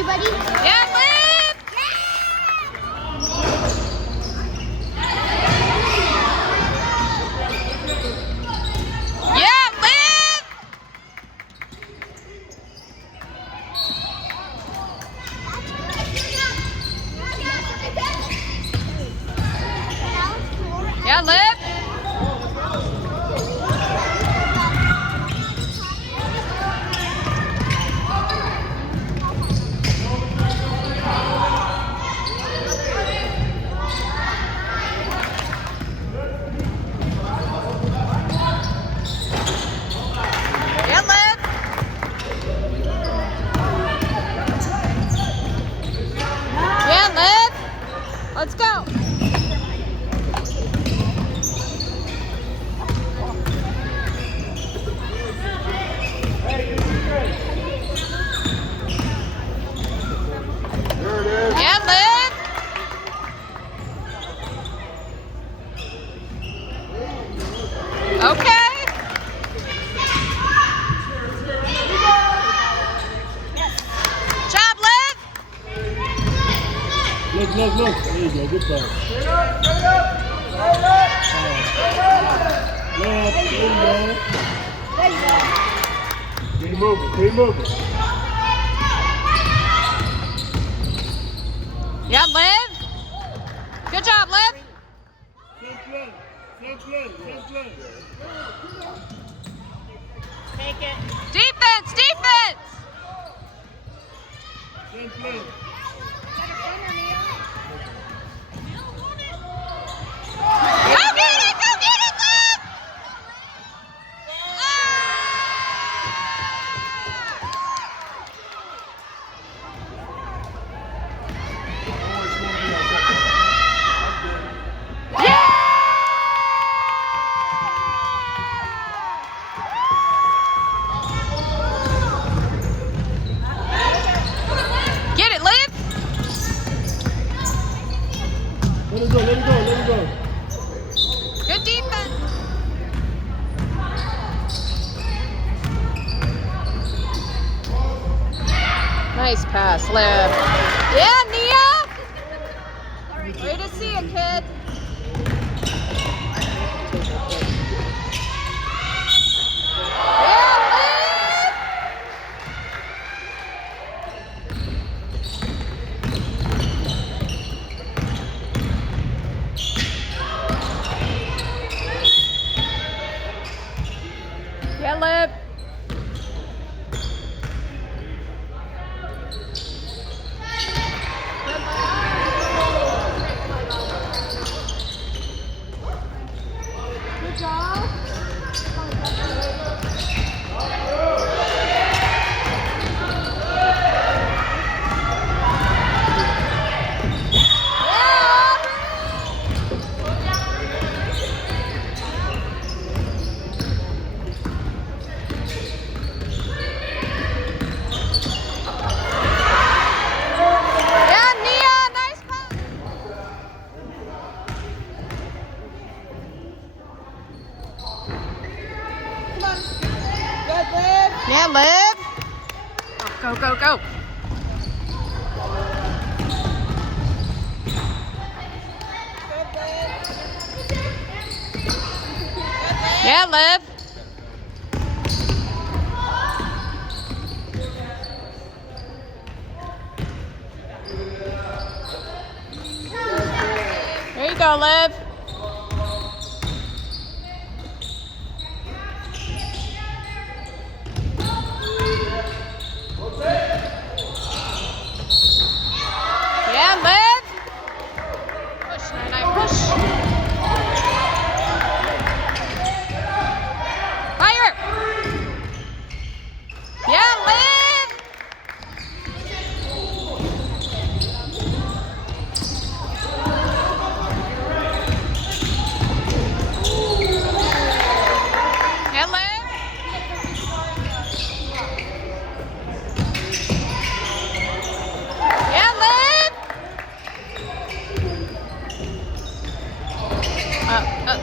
you ready? Yeah, Liv! Yeah, Liv! Yeah, Liv! Yeah, Liv! Yeah, Liv! Let's go! Yeah, Liv! Okay! Job, Liv! Look. There you go. Good pass. There you go. Keep moving. Yeah, Liv! Good job, Liv! Same play. Take it. Defense! Same play. Go get it, Liv! Get it, Liv! Let it go. Good defense! Nice pass, Liv. Yeah, Nia! Way to see it, kid. Yeah, Liv! Yeah, Liv. Good job. Yeah, Nia, nice pass. Come on. Good, Liv. Yeah, Liv. Go. Good, Liv. Yeah, Liv. There you go, Liv. Yeah, Liv. Push, Nine, push. Fire. Yeah, Liv. Yeah, Liv. Yeah, Liv.